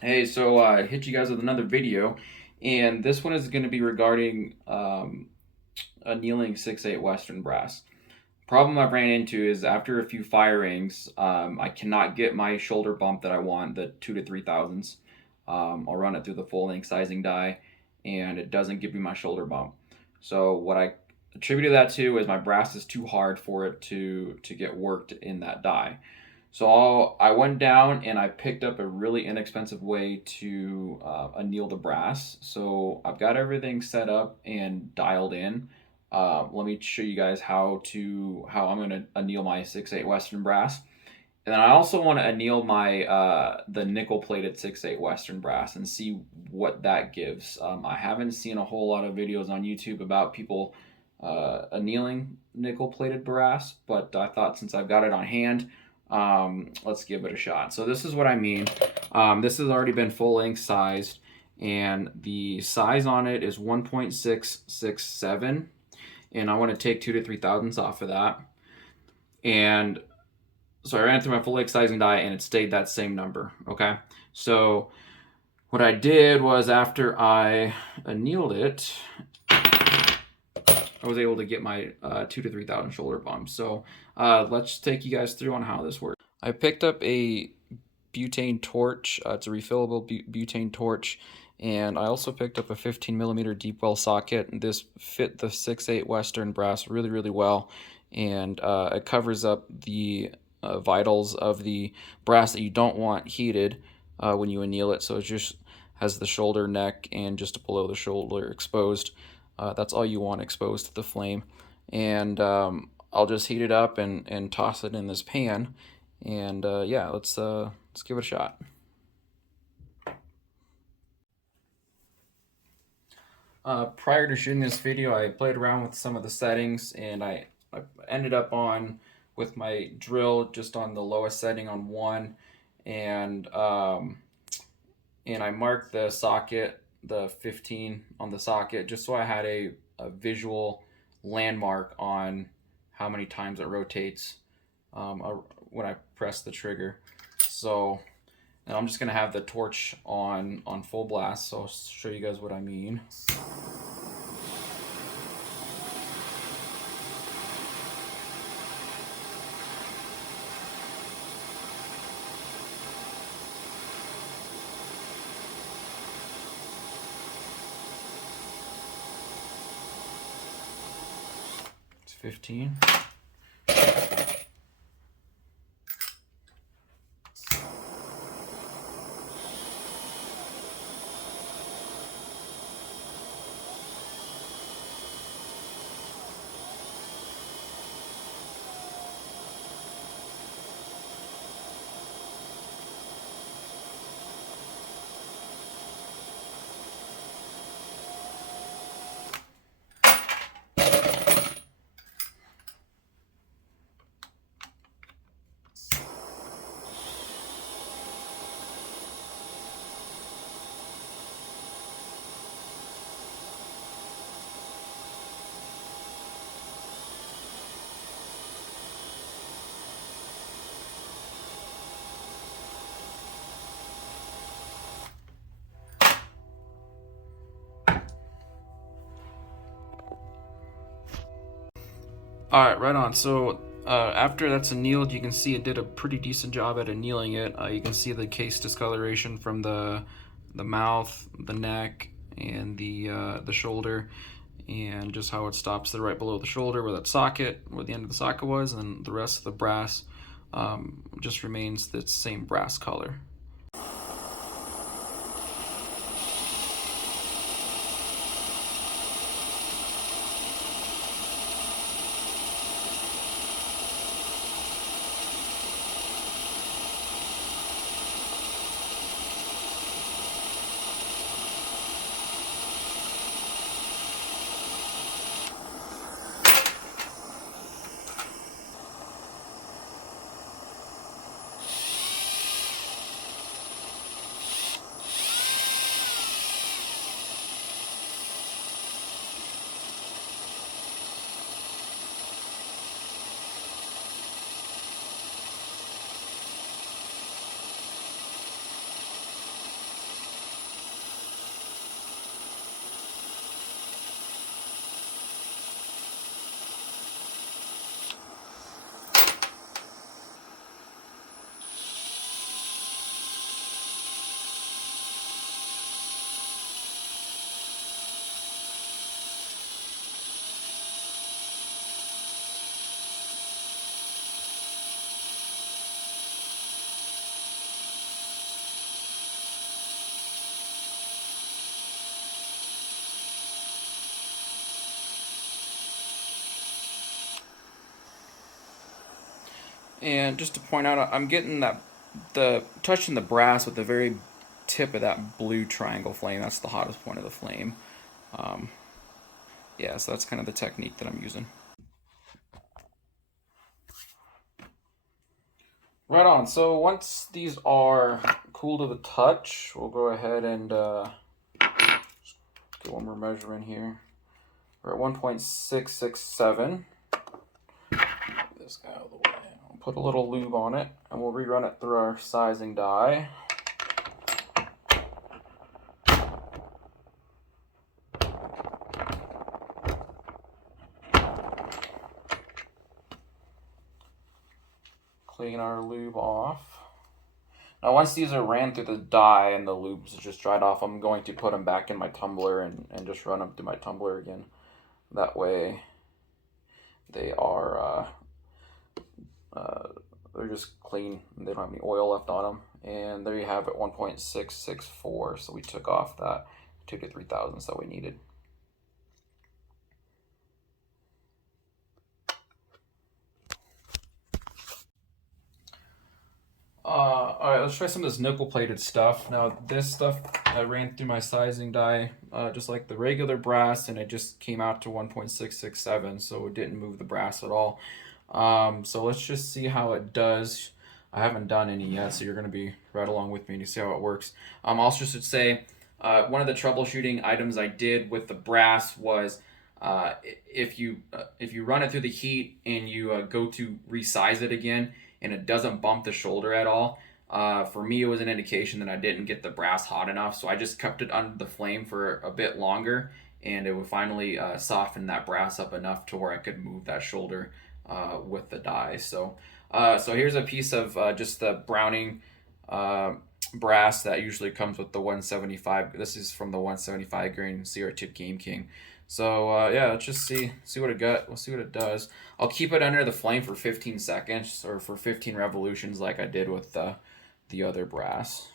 Hey, so I hit you guys with another video, and this one is going to be regarding annealing 6/8 Western brass. Problem I've ran into is after a few firings, I cannot get my shoulder bump that I want, the 2 to 3 thousandths. I'll run it through the full length sizing die, and it doesn't give me my shoulder bump. So what I attributed that to is my brass is too hard for it to get worked in that die. So I went down and I picked up a really inexpensive way to anneal the brass. So I've got everything set up and dialed in. Let me show you guys how I'm going to anneal my 6/8 Western brass. And then I also want to anneal my the nickel plated 6/8 Western brass and see what that gives. I haven't seen a whole lot of videos on YouTube about people annealing nickel plated brass, but I thought since I've got it on hand, let's give it a shot. So this is what I mean. This has already been full length sized, and the size on it is 1.667, and I want to take 2 to 3 thousandths off of that. And so I ran through my full length sizing die, and it stayed that same number. Okay, so what I did was after I annealed it, I was able to get my 2 to 3 thousand shoulder bumps. So let's take you guys through on how this works. I picked up a butane torch. It's a refillable butane torch. And I also picked up a 15 millimeter deep well socket. This fit the 6/8 Western brass really, really well. And it covers up the vitals of the brass that you don't want heated when you anneal it. So it just has the shoulder, neck, and just below the shoulder exposed. That's all you want exposed to the flame. And I'll just heat it up and toss it in this pan. And yeah, let's give it a shot. Prior to shooting this video, I played around with some of the settings, and I ended up on with my drill just on the lowest setting on 1, and I marked the socket, the 15 on the socket, just so I had a visual landmark on how many times it rotates when I press the trigger. So, and I'm just gonna have the torch on full blast, so I'll show you guys what I mean. It's 15. All right, right on. So after that's annealed, you can see it did a pretty decent job at annealing it. You can see the case discoloration from the mouth, the neck, and the shoulder, and just how it stops there right below the shoulder where that socket, where the end of the socket was, and the rest of the brass just remains the same brass color. And just to point out, I'm getting the touching the brass with the very tip of that blue triangle flame. That's the hottest point of the flame. Um, yeah, so that's kind of the technique that I'm using. Right on. So once these are cool to the touch, we'll go ahead and get one more measurement here. We're at 1.667. Get this guy out of the way. We'll put a little lube on it, and we'll rerun it through our sizing die. Clean our lube off. Now, once these are ran through the die and the lubes just dried off, I'm going to put them back in my tumbler and just run them through my tumbler again. That way, they are they're just clean. They don't have any oil left on them. And there you have it, 1.664. So we took off that 2 to 3 thousandths that we needed. All right, let's try some of this nickel-plated stuff. Now, this stuff I ran through my sizing die, just like the regular brass, and it just came out to 1.667, so it didn't move the brass at all. So let's just see how it does. I haven't done any yet, so you're going to be right along with me to see how it works. Also, should say one of the troubleshooting items I did with the brass was if you run it through the heat and you go to resize it again and it doesn't bump the shoulder at all, for me it was an indication that I didn't get the brass hot enough. So I just kept it under the flame for a bit longer, and it would finally soften that brass up enough to where I could move that shoulder with the die. So here's a piece of just the Browning brass that usually comes with the 175. This is from the 175 grain CR Tip Game King. So yeah, let's just see what it got. We'll see what it does. I'll keep it under the flame for 15 seconds or for 15 revolutions, like I did with the other brass.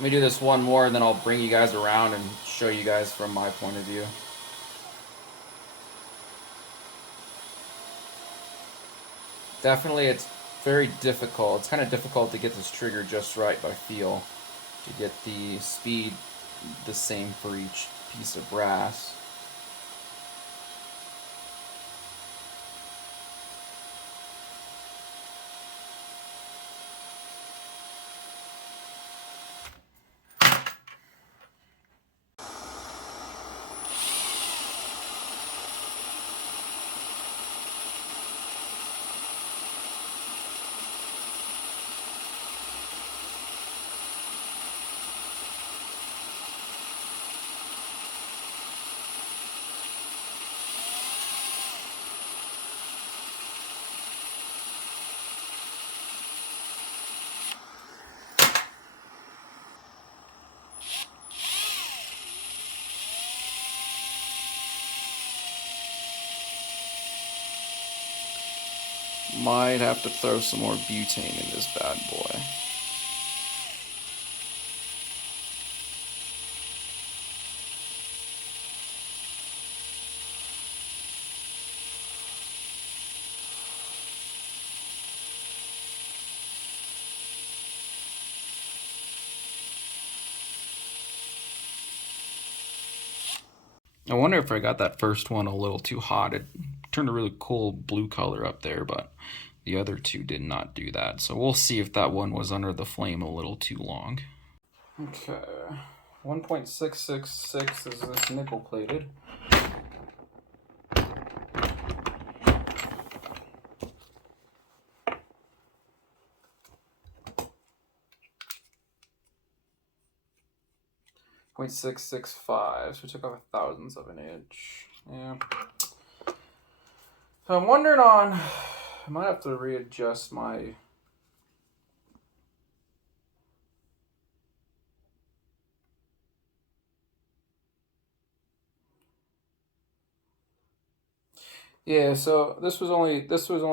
Let me do this one more, and then I'll bring you guys around and show you guys from my point of view. Definitely, it's very difficult. It's kind of difficult to get this trigger just right by feel, to get the speed the same for each piece of brass. Might have to throw some more butane in this bad boy. I wonder if I got that first one a little too hot. It turned a really cool blue color up there, but The other two did not do that. So we'll see if that one was under the flame a little too long. Okay, 1.666 is this nickel plated. .665, so we took off 1/1000th of an inch. Yeah. So I'm wondering I might have to readjust my. Yeah, so this was only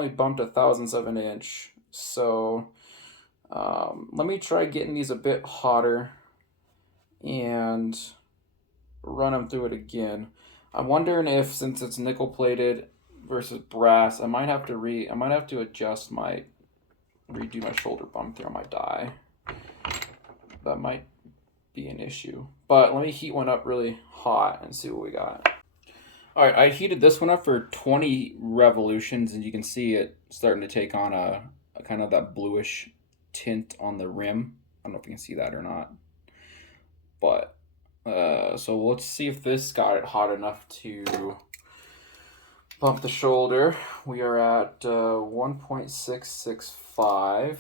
bumped 1/1000th of an inch. So let me try getting these a bit hotter and run them through it again. I'm wondering if, since it's nickel plated versus brass, I might have to adjust redo my shoulder bump there on my die. That might be an issue. But let me heat one up really hot and see what we got. All right, I heated this one up for 20 revolutions, and you can see it starting to take on a kind of that bluish tint on the rim. I don't know if you can see that or not. But, so let's see if this got it hot enough to bump the shoulder. We are at 1.665.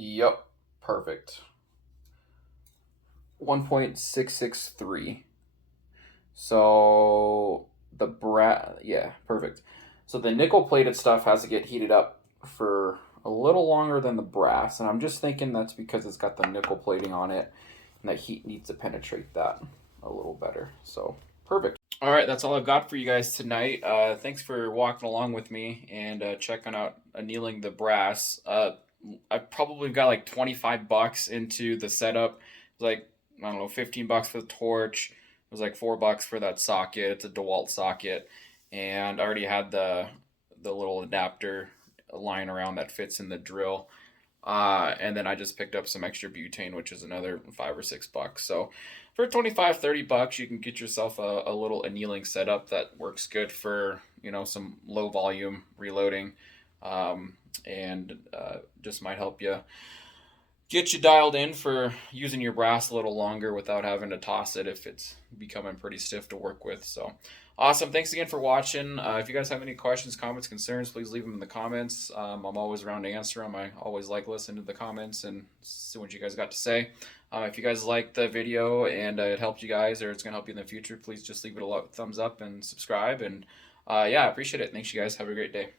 Yep, perfect. 1.663. So yeah, perfect. So the nickel plated stuff has to get heated up for a little longer than the brass, and I'm just thinking that's because it's got the nickel plating on it, and that heat needs to penetrate that a little better. So perfect. All right, that's all I've got for you guys tonight. Thanks for walking along with me and checking out annealing the brass. I probably got like $25 into the setup. It was like, I don't know, $15 for the torch. It was like $4 for that socket. It's a DeWalt socket, and I already had the little adapter lying around that fits in the drill. And then I just picked up some extra butane, which is another $5 or $6. So for 25, $30, you can get yourself a little annealing setup that works good for, some low volume reloading. And just might help you get you dialed in for using your brass a little longer without having to toss it if it's becoming pretty stiff to work with. So awesome. Thanks again for watching. If you guys have any questions, comments, concerns, please leave them in the comments. I'm always around to answer them. I always like listening to the comments and see what you guys got to say. If you guys liked the video and it helped you guys or it's going to help you in the future, please just leave it a thumbs up and subscribe. And yeah, I appreciate it. Thanks, you guys. Have a great day.